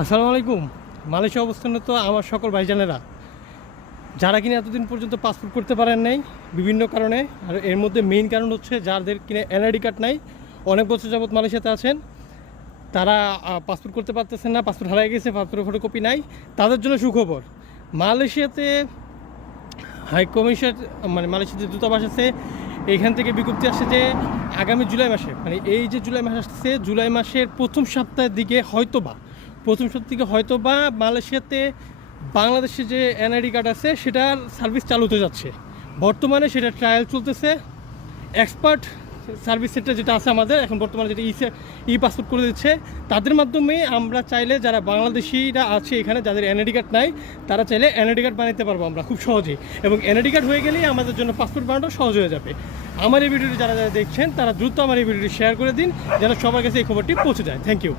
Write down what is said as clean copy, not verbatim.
আসসালামু আলাইকুম। মালয়েশিয়া অবস্থানরত আমার সকল ভাইজানেরা যারা কিনা এতদিন পর্যন্ত পাসপোর্ট করতে পারেন নাই বিভিন্ন কারণে, আর এর মধ্যে মেইন কারণ হচ্ছে যাদের কিনা এনআইডি কার্ড নাই, অনেক বছর যাবৎ মালয়েশিয়াতে আছেন, তারা পাসপোর্ট করতে পারতেছেন না, পাসপোর্ট হারিয়ে গেছে, পাসপোর্টের ফটোকপি নাই, তাদের জন্য সুখবর। মালয়েশিয়াতে হাই কমিশন মানে মালয়েশিয়াতে দূতাবাস আছে, এখান থেকে বিজ্ঞপ্তি আসছে যে আগামী জুলাই মাসে, মানে এই যে জুলাই মাস আসছে, জুলাই মাসের প্রথম সপ্তাহের দিকে হয়তোবা মালয়েশিয়াতে বাংলাদেশে যে এনআইডি কার্ড আছে সেটার সার্ভিস চালু হতে যাচ্ছে। বর্তমানে সেটা ট্রায়াল চলতেছে। এক্সপার্ট সার্ভিস সেন্টার যেটা আছে আমাদের এখন বর্তমানে, যেটা ই পাসপোর্ট করে দিচ্ছে, তাদের মাধ্যমে আমরা চাইলে যারা বাংলাদেশিরা আছে এখানে, যাদের এনআইডি কার্ড নাই, তারা চাইলে এনআইডি কার্ড বানাতে পারবো আমরা খুব সহজেই। এবং এনআইডি কার্ড হয়ে গেলেই আমাদের জন্য পাসপোর্ট বানানো সহজ হয়ে যাবে। আমার এই ভিডিওটি যারা যারা দেখছেন তারা দ্রুত আমার এই ভিডিওটি শেয়ার করে দিন, যেন সবার কাছে এই খবরটি পৌঁছে যায়। Thank you.